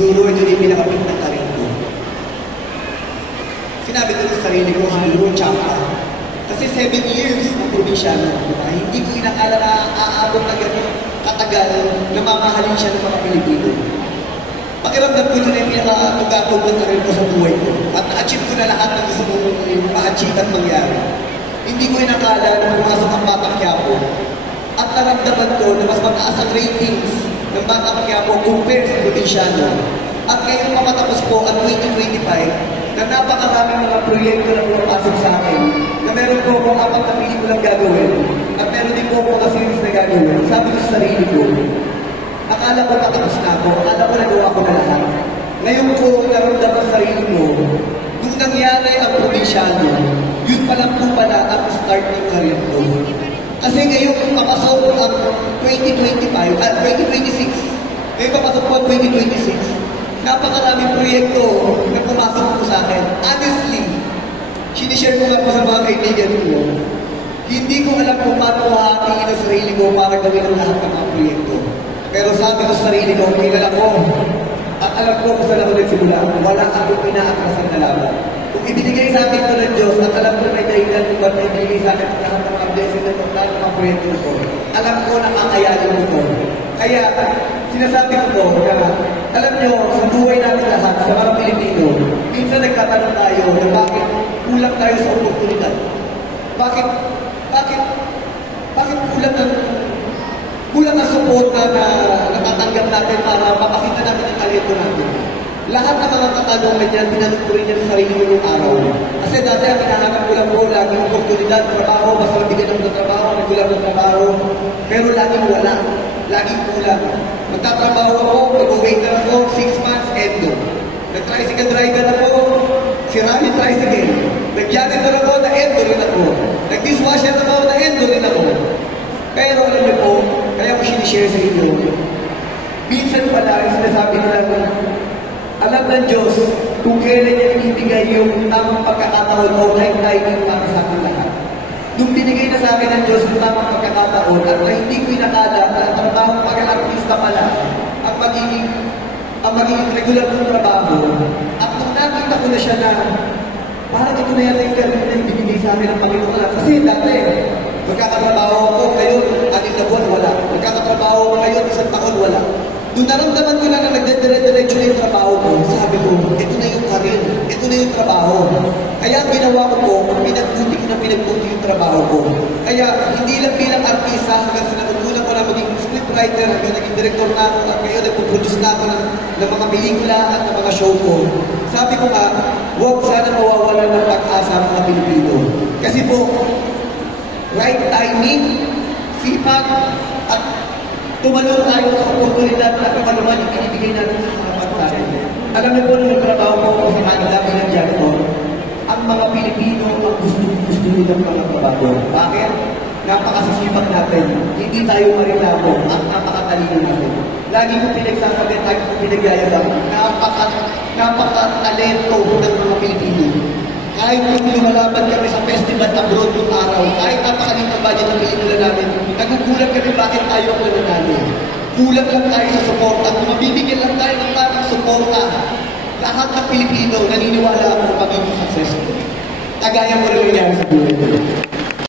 Siguro ito yung pinakapit ng karir ko. Sinabi ko sa sarili ko, siguro tsaka. Kasi 7 years ng probinsyano, diba? Hindi ko inakala na aabot na gano'n katagal na mamahalin siya ng mga Pilipino. Pakiramdam ko ito na yung pinaka-tugatog ng karir ko sa buhay ko. At na-achieve ko na lahat ng gusto kong ma-achieve at mangyari. Hindi ko inakala na pumasok ang Batang Quiapo. At naramdaman ko na mas mataas ang ratings ng Batang Quiapo compare sa probinsyano. At ngayon makatapos po ang 2025 na napakaraming mga proyekto na pumapasok sa akin na meron po akong 4 na pelikulang gagawin at meron din po akong mga series na gagawin. Sabi ko sa sarili ko, akala ko natapos na ako, akala ko nagawa ko na lahat. Ngayon ko naramdaman sa sarili ko, nung nangyari ang probinsyano, yun pa lang po pala ang start ng career ko. Kasi ngayon papasok ang 2026. Ngayon papasok po ang 2026. Napakaraming proyekto na pumasok po sa akin. Honestly, sinishare ko nga po sa mga kaibigan ko, hindi ko alam kung paano hahatiin ang sarili ko para gawin ang lahat ng mga proyekto. Pero sabi ko sa sarili ko, kilala ko, at alam ko kung saan ako nagsimula, wala akong inaatrasan na laban. Kung ibinigay sa akin ito ng Diyos, at alam ko may dahilan kung ba't ibinigay sa akin ang lahat ng mga blessing na lahat ng mga proyekto ko, alam ko na kakayanin mo ito. Kaya, sinasabi ko na, alam nyo, sa buhay natin lahat, sa mga Pilipino, minsan nagkatanong tayo na bakit kulang tayo sa oportunidad. Bakit kulang ang support na natatanggap natin para mapakita natin ang talento natin. Lahat ng mga katanong na dyan, pinanong ko rin yan sa sarili ko yung araw. Kasi dati ang hinahanap ko lang po, laging oportunidad, trabaho, basta mabigyan ako ng trabaho, nagulang ng trabaho, pero laging wala, laging kulang. Magtatrabaho ako, mag-waiter ako, 6 months, endo. Nag-tricycle driver ako, sira yung tricycle. Nag-janitor ako, na-endo rin ako. Nag-dishwasher ako, na-endo rin ako. Pero alam niyo po, kaya ko sinishare sa inyo, minsan pala yung sinasabi nila, alam ng Diyos kung kailan niya ibigay yung tamang pagkakataon o right timing para sa akin lahat. Nung binigay na sa akin ng Diyos yung tamang pagkakataon at na hindi ko inakala na ang trabaho pag-artista pala ang magiging regular kong trabaho at nung nakita ko na siya na parang ito na yata yung karir na ibinigay sa akin ng Panginoon. Kasi dati, magkakatrabaho ko ngayon, 6 na buwan, wala. Magkakatrabaho ko ngayon, 1 taon, wala. Nung naramdaman ko lang na nagdadire-diretso na yung trabaho ko, sabi ko, ito na yung karir, ito na yung trabaho. Kaya ang ginawa ko po, pinagbuti yung trabaho ko. Kaya hindi lang bilang artista, hanggang sa natutunan ko na maging scriptwriter, hanggang naging director na ako, at ngayon nagpo-produce na ako ng mga pelikula at ng mga show ko. Sabi ko nga, huwag sana mawawala ng pag-asa ang mga Pilipino. Kasi po, right timing, sipag, at tumalong tayo sa oportunidad at kapaluman yung pinibigay natin sa harapan sa atin. Alam niyo po, nung nagtrabaho po ako sa Canada bilang janitor, ang mga Pilipino ang gusto nilang mga trabaho. Bakit? Napakasisipag natin. Hindi tayo marilabo at napakatalino natin. Lagi ko pinagsasabi, tayo ko pinagyayabang, napakatalento ng mga Pilipino. Kahit kung lumalaban kami sa festival abroad yung araw, kahit napakalit na budget ng pelikula namin, nagugulat kami bakit tayo ang nananalo. Kulang lang tayo sa suporta. Kung mabibigyan lang tayo ng tamang suporta, lahat ng Pilipino naniniwala ako magiging successful. Kagaya mo rin nangyari sa buhay ko.